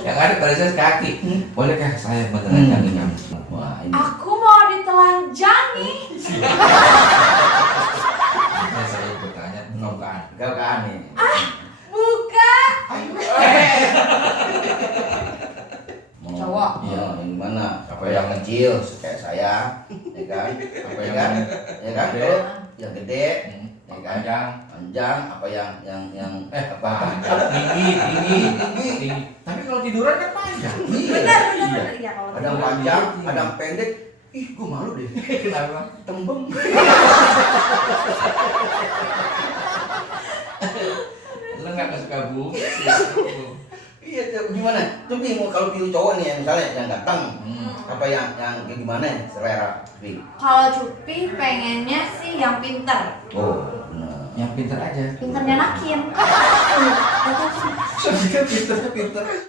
Yang ada pada kaki. Bolehkah saya menelanjangi kamu? Wah, ini. Aku mau ditelanjangi. Saya bertanya, kau ke aneh. Bukan. Cowok. Iya, yang mana? Apa yang kecil kayak saya, ya kan? Apa Ya yang kan? Ya kan? gede? Yang gede, ya kan? Panjang. Panjang. Apa yang apa? Tinggi. Tapi kalau tiduran kan panjang. Benar. Iya kalau Ada yang panjang, ada yang pendek. Ih, gua malu deh. Kenapa? Tembem. Lo nggak suka bumi? Iya, gimana? Tuh bingung kalau pilih cowok nih, yang misalnya yang ganteng. Apa yang kayak gimana ya, selera? Pi? Kalau Cupi pengennya sih yang pinter. Oh, benar. Yang pintar aja. Pinternya nakin. Pinternya pinter.